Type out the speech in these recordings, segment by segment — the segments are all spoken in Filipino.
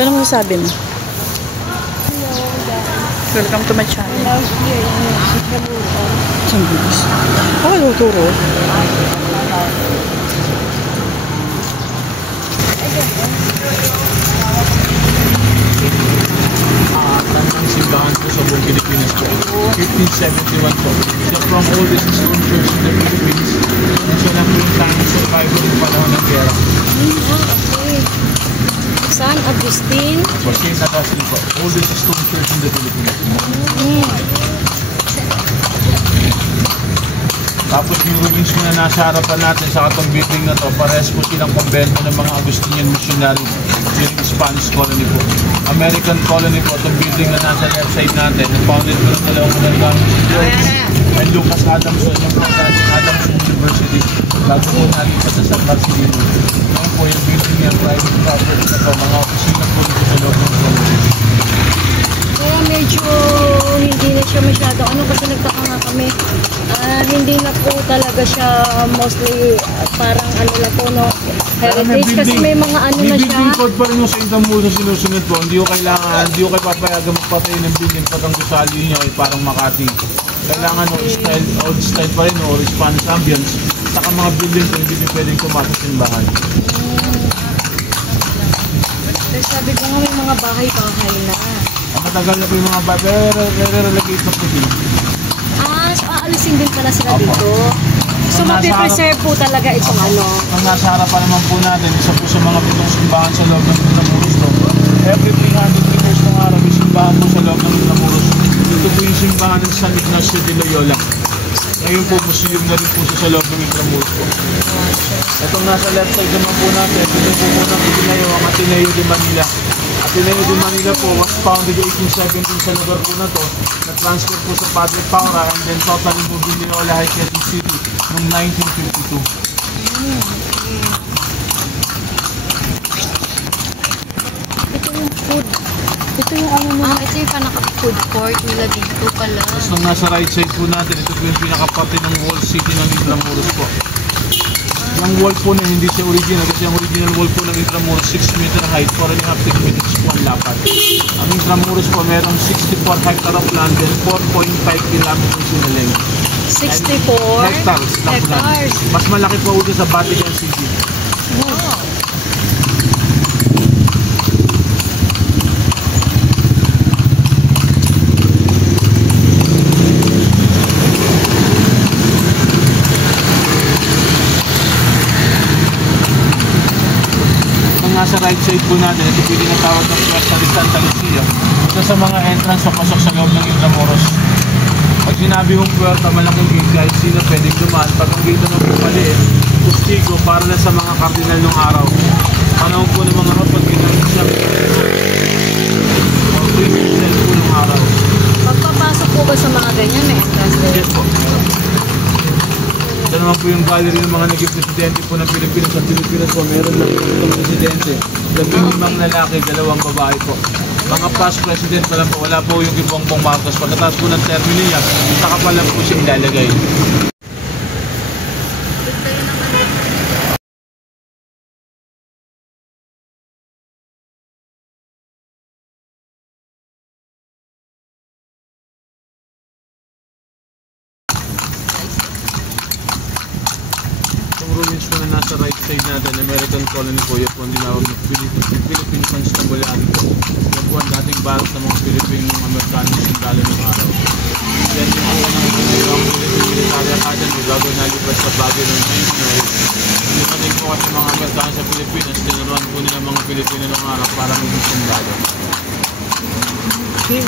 Ano masasabi mo? Welcome to my channel. Sambus. Ako tuturo. Tanang simbahan po sa buong Pilipinas po. 1571 po. Siya from oldest stone church in the Philippines. And siya lang po yung tanging survivor ng panahon ng gera. Okay. San Agustin? So, St. Augustine po. Oldest stone church in the Philippines. Tapos yung ruins mo na nasa harapan natin sa katong building na to, parehas po silang kumbento ng mga Agustinian missionary during Spanish colony po. American colony po, itong building na nasa left side natin, founded po ng dalawang American George and Lucas Adamson, yung po sa Adamson University, bago po nalipat sa San Marcelino. Ngayon po yung building niya, private property na to, mga opisina po dito sa loob ng colony. Kaya medyo hindi na siya masyado, kasi nagtaka nga kami, hindi na po talaga siya mostly parang lang po, no, heritage, kasi may mga na siya. May building code pa rin yung sa Intramuros sinusunod po, hindi ko kailangan, hindi ko kayo papayagan magpatay ng building pag ang gusali niyo ay parang Makati. Kailangan old style pa rin, or Spanish ambience, saka mga building ko hindi pwedeng tumakas simbahan. Pero sabi ko nga may mga bahay-bahay na. Matagal na po yung mga bahay, pero re-relegate na po din. So aalisin din pala sila dito. So mapipreserve po talaga itong Ang nasa harapan naman po natin, isa po sa mga pitong simbahan sa loob ng Intramuros to. Every 300 meters ng araw, may simbahan po sa loob ng Intramuros. Ito po yung simbahan ng San Ignacio de Loyola. Ngayon po, museum na rin po sa loob ng Intramuros po. Itong nasa left side naman po natin, ito po po ng itinayo, ang Ateneo de Manila. Ateneo de Manila po was founded 1817 sa lugar po na to. Na-transfer po sa Padre Paura and then totally moved in Loyola, Quezon City noong 1952. Ito yung food. Ito yung ito yung pinaka-food court nila dito pala. Tapos nung nasa right side po natin, ito po yung pinaka-party ng wall city ng Intramuros po. Yung wall po na hindi siya original, kasi ang original wall po ng Intramuros 6 meter height, 4.5 meters po ang lapad. Ang Intramuros po merong 64 hectare of land and 4.5 kilometers in length. 64 hectares. Mas malaki po ito sa Vatican City. Wow. Nasa right side po natin, ito po yung tinatawag ng Puerta de Santa Lucia. Ito sa mga entrance o pasok sa loob ng Intramuros. Pag sinabi mong puerta, malaking gate, kahit sino pwedeng dumaan. Pag ang gate naman po maliit, pustigo para na sa mga kardinal ng araw. Panahon po ng mga kapag ginamit siya o priestess po ng araw. Pagpapasok po ba sa mga ganyan, may entrance din? Yes po. Ito naman po yung gallery ng mga naging presidente po ng Pilipinas. Sa Pilipinas po, meron lang itong presidente. 15 lalaki, 2 babae po. Mga past president pa lang po, wala po yung Bongbong Marcos. Pagkatapos po ng termino niya, saka pa lang po siya ilalagay. Ruins po na nasa right side natin, American colony po, yun po ang dinawag ng Philippine Constabulary po. Yan po ang dating barat ng mga Pilipinong Amerikano na sundalo ng araw. Yan din po ang itinayo ang Philippine Military Academy bago nalipas sa Baguio noong 1909. Hindi pa din po kasi mga Amerikano sa Pilipinas, tinuruan po nila mga Pilipino ng araw para maging sundalo. Okay.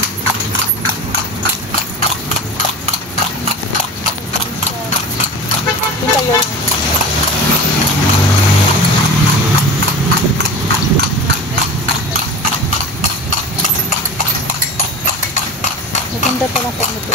Ito yun. Maganda pa lang pag nito.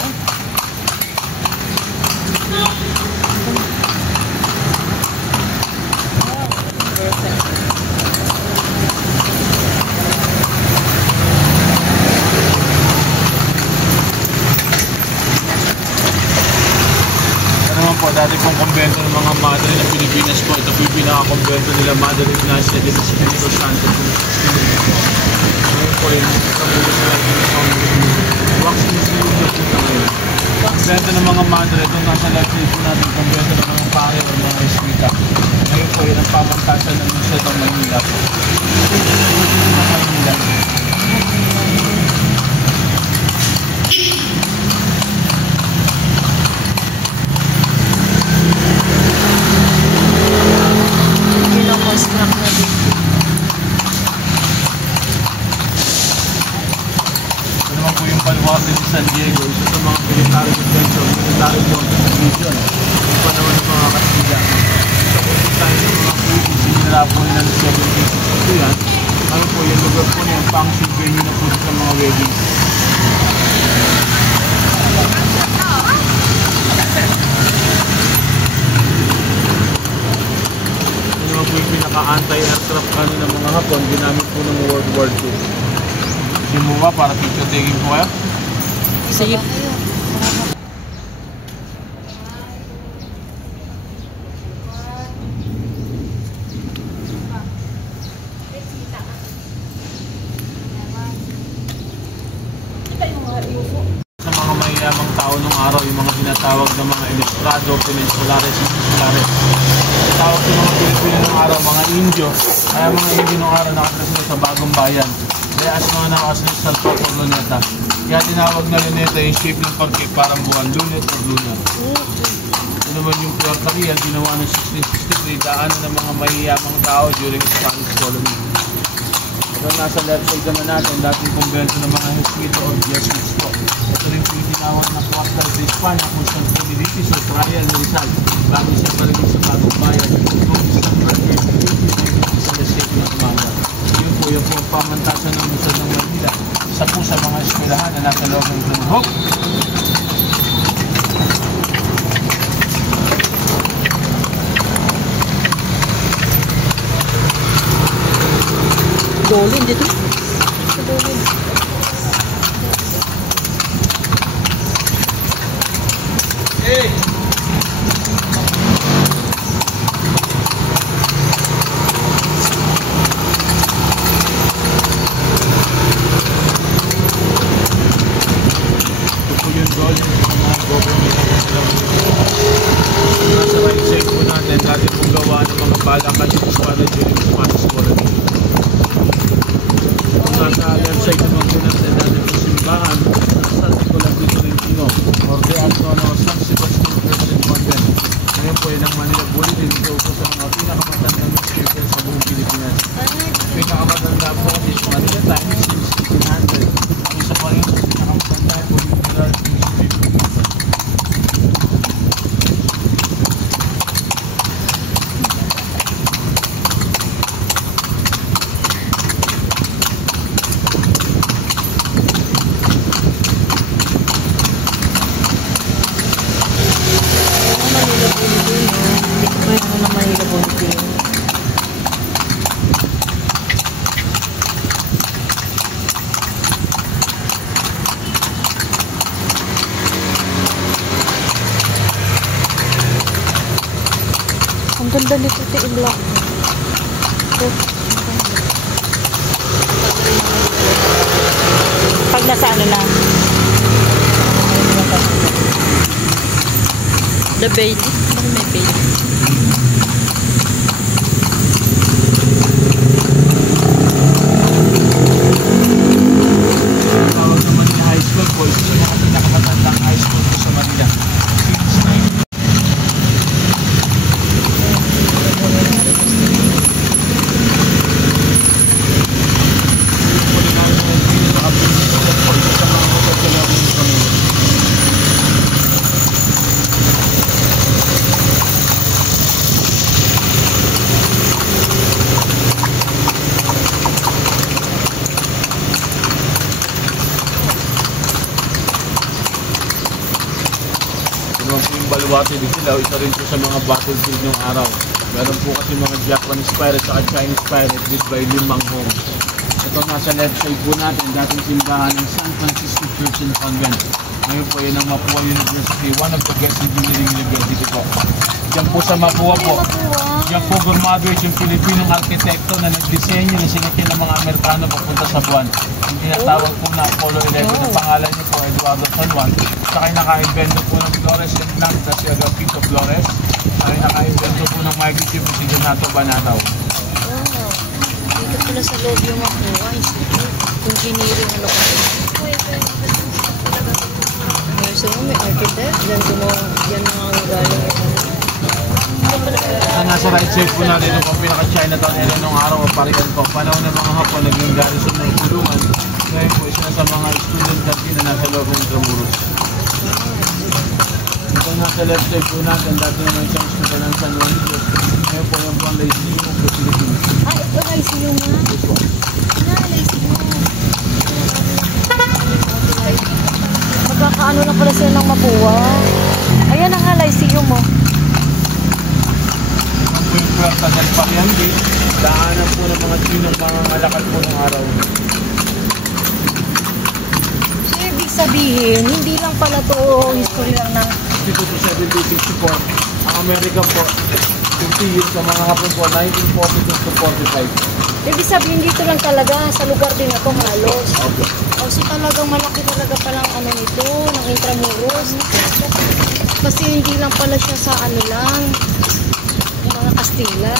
Po, dati pong kumbento ng mga Madre ng Pilipinas po. Ito po yung pinaka-kumbento nila, Madre Ignacia de los Espíritus Santos. rin sa mga wax museum na po ngayon. Kompleto ng mga madre, ito nasa left side po natin, kompleto ng mga pare o mga eskwita. Ngayon po yun ang pamantasan ng Museo ng Manila po. Manila. Kinoconstruct na dito. Ito naman po yung baluarte ni San Diego, isa sa mga military detention, military contribution. Yung panahon ng mga Kastila. Ito po tayo ng mga Philippines, sinira po nila ng 1762 yan. Ano po yung lugar po niya, function venue na po sa mga wedding. Ano naman po yung pinaka-anti-aircraft cannon ng mga Hapon, ginamit po ng World War II. Simuwa para picture taking po kayo. Sige. Sa mga mayayamang tao nung araw, yung mga tinatawag na mga Ilustrado, Peninsulares, Insulares. Tawag sa mga Pilipino nung araw, mga Indio. Kaya mga Indio nung araw nakatira sila sa Bagong Bayan. Kaya as mga nakasal sa Soto Luneta. Kaya tinawag na Luneta yung shape ng pancake parang buwan, lunet o lunar. Ito naman yung Puerto Real, ginawa ng 1663, daanan ng mga mayayamang tao during Spanish colony. Ito nasa left side naman natin, dating kumbento ng mga Jesuito o Jesuits po. Ito rin po yung tinawag na Quartal de España kung saan pinilitis o trial ni Rizal bago siya palagay sa Bagong Bayan kung isang brother sa Lesseco ng Umaga. Yun po yung pamantasan ng Museo ng Manila. Isa po sa mga eskwelahan na nasa loob ng Glamahok. Dolin dito. Sa dolin. Hey! Nasa right side po natin, dati pong gawa ng mga balakan yung Espada during Spanish colony. Kung nasa left side naman po natin, dati pong simbahan na San Nicolas de Tolentino or de Antonio San Sebastian Christian Convent. Ngayon po yun ang Manila Bulletin. Ito po sa mga pinakamatandang newspaper sa buong Pilipinas. Pinakamatanda po is Manila Times since 1800. Ang isa pa rin sa pinakamatanda po yung Herald newspaper. Ang ganda nito ito i-block. Pag nasa ano na? The Bailey. Bakit may Bailey? Tawag sa Manila High School po, isa sa mga pinakamatandang high school po sa Manila. Baluarte din sila, isa rin po sa mga battlefield ng araw. Meron po kasi mga Japanese pirates at Chinese pirates led by Lim Mang Hong. Ito nasa left side po natin, dating simbahan ng San Francisco Church and Convent. Ngayon po yan ang Mapua University, one of the best engineering university po. Diyan po sa Mapua po. Diyan po graduate yung Pilipinong arkitekto na nagdisenyo na sinakyan ng mga Amerikano papunta sa buwan. Yung tinatawag po na Apollo 11, ang pangalan niyo po Eduardo San Juan. Saka yung naka-invento po ng Flores and Blanca, si Agapito Flores. Saka yung naka-invento po ng Mighty si Donato Banataw. Wow. Dito pala sa loob yung Mapua Institute. Engineering ano ko. So, may architect. Yan mga galing. Nasa right side po natin ito po pinaka-Chinatown area nung araw o parikan po. Panahon ng mga Hapon naging garrison ng kulungan. Ngayon po isa na sa mga student canteen na nasa loob ng Intramuros. Ito nasa left side po natin, dati naman siyang hospital ng San Juan. Ngayon po yung pang Lyceum of the Philippines. Ito Lyceum nga. Lyceum. Magkakaano na pala sila ng Mapua. Ayan ang nga Lyceum mo. Ang po yung Puerta del Pariante, daanan po ng mga Chinong mga ngalakad po ng araw. So, ibig sabihin, hindi lang pala to history lang ng 1764. Ang Amerika po, 50 years sa mga Hapon po, 1942 to 45. ibig sabihin dito lang talaga sa lugar din na to halos. Okay. O so talagang malaki talaga palang ano nito, ng Intramuros. Kasi hindi lang pala siya sa ano lang, yung mga Kastila.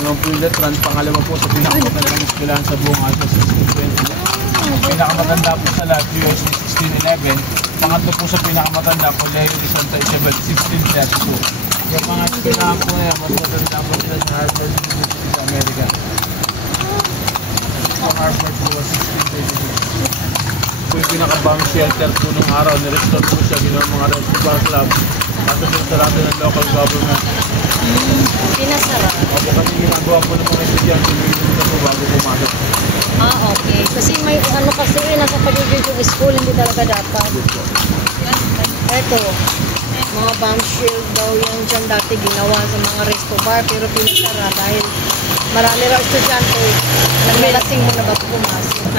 Yung po yung Letran, pangalawa po sa pinakamagandang eskwelahan sa buong Asia 1620. Pinakamatanda po sa lahat, USD 1611. Pangatlo po sa pinakamatanda po, Leo de Santa Isabel, 1632. Yung mga eskwelahan po yan, mas matanda po sila sa Harvard University sa Amerika. Ang Harvard po was 1632. Po yung pinaka-bomb shelter po nung araw, nirestore po siya, ginawa mga Bar Club. At yung sarado ng local government. Pinasara. Opo, kasi ginagawa po ng mga estudyante na po bago pumasok. Okay. Kasi may ano kasi nasa paligid yung school, hindi talaga dapat. Eto, mga bomb shield daw yan dyan dati ginawa sa mga resto bar, pero pinasara dahil marami raw estudyante naglalasing mo na bago pumasok.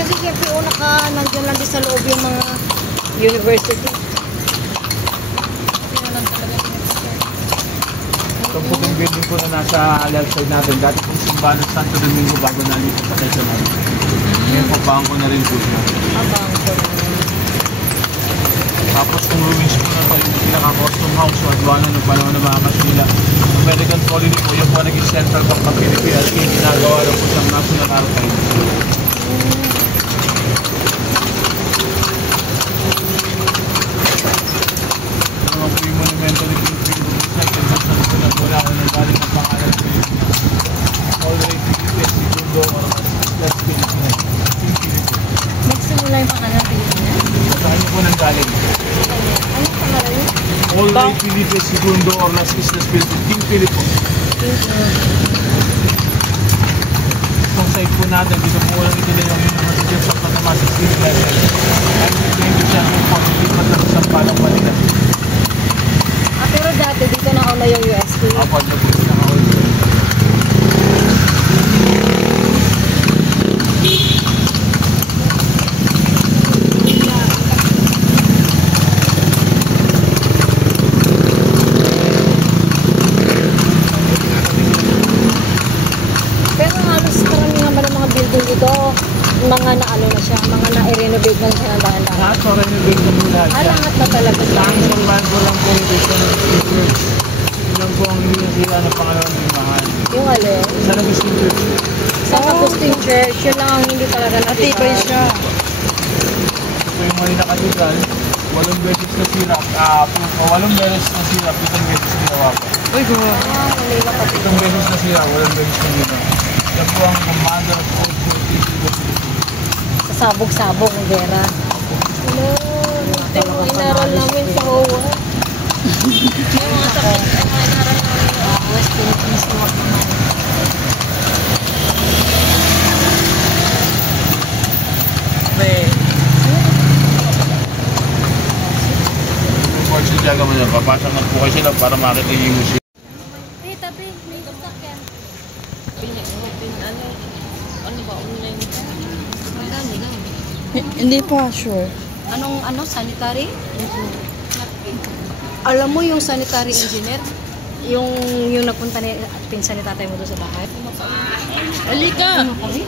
Kasi siyempre una ka, nandiyan lang din sa loob yung mga university. Ito po yung building po na nasa left side natin. Dati pong simbahan ng Santo Domingo bago nalito pa tayo sa natin. Ngayon po bangko na rin po siya. Abang ko. Tapos kung ruins po na po yung pinaka-custom house o adwana ng panahon ng mga Kastila. American colony po yung po naging central bank ng Pilipinas. Yung ginagawa na po sa National Archive. Ito naman po yung monumento ni King Philip II na sa susunod wala ko ng galing ng pangalan ng Pilipinas. Already Pilipinas, segundo oras, plus Pilipinas. King Philip. Nagsimula yung pangalan Pilipinas. Sa kanya po nang galing. Ano pangalan yun? Already Pilipinas, segundo oras, Islas Philippines. King Philip po. Itong side po natin, dito po lang ito yung mga sugyan sa Patamas 16 level. At hindi siya po, nilipat lang sa palang balikan. Pero dati dito na una yung UST. Apo, dyan po sila ka-all. Pero halos karamihan ba ng mga building dito, mga na ano na siya, mga na-renovate na siya ng dahan-dahan. Lahat po rin yung big na po lahat. Lahat na talaga siya. Lahat ng bago lang po yung big na church. Yun po ang hindi nasira ng pangalawang limahan. Yung alin? Sa Agustin Church. San Agustin Church, yun lang ang hindi talaga natibay siya. Ito po yung Manila Cathedral. 8 beses na sirap. 8 beses na sirap. 7 beses ginawa po. Uy, Manila pa. 7 beses na sirap. 8 beses na ginawa. Yan po ang commander of all Sa sabog-sabog ng gera. Hello, ito yung inaral namin sa HOA. Yung mga sakit, ay mga inaral namin sa West Philippines North naman. gagawin nyo? Papasok na po kayo sila para makita yung museum. Eh, tabi, may sasakyan. Ano ba, online? Magkano lang. Hindi pa sure. Anong sanitary? Alam mo yung sanitary engineer? Yung nagpunta ni pinsan ni tatay mo doon sa bahay? Halika! Ano kami?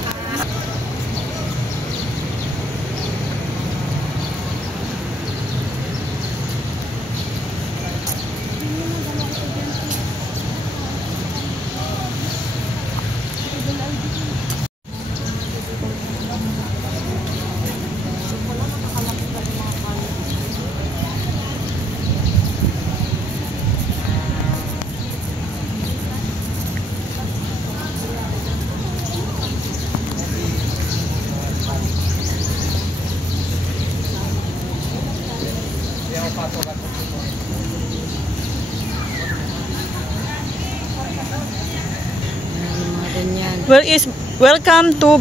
Welcome to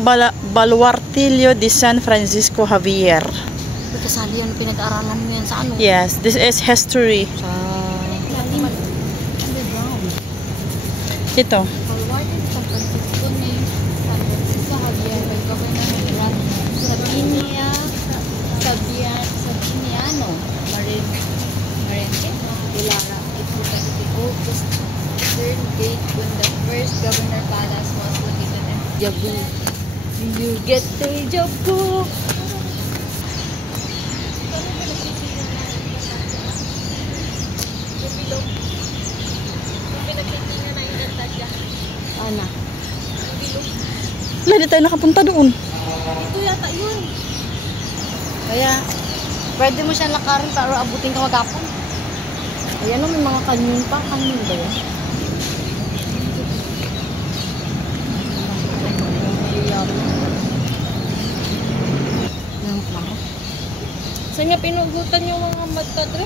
Baluartillo de San Francisco Javier. Kasali yung pinag-aaralan mo yan sa ano? Yes, this is history. Sa... Ito. Baluarte San Francisco ni San Francisco Javier by Governor Sabiniano Marente Ilara. It was the oldest third gate when the first Governor Palace was located in Jabu. You get deja vu. Ana. Wala, di tayo nakapunta doon. Ito yata yun. Kaya, pwede mo siya lakarin para abutin ka magapon. Ayan o, may mga kanyon pa. Kanyon ba yan? Saan niya pinugutan yung mga magtadre?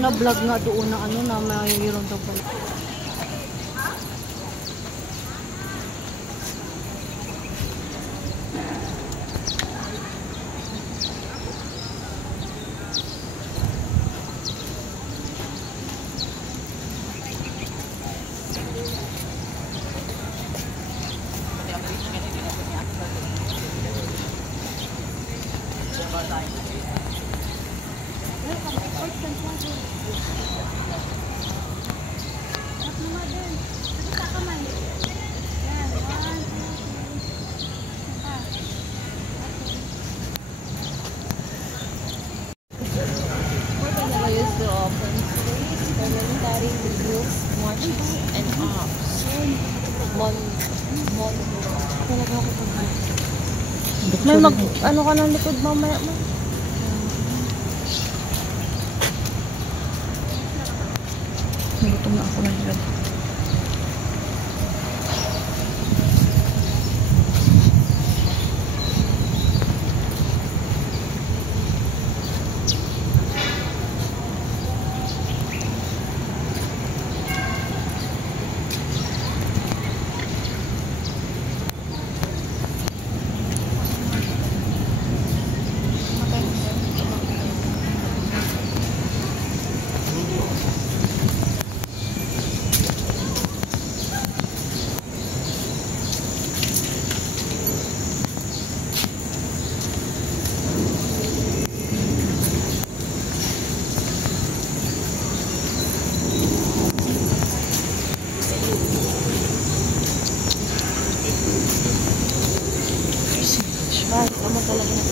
Na vlog nga doon na ano na mayroon daw pala. May mag, ano ka ng likod mamaya mo? Nagutom na ako ng hirap. Bakit mo talaga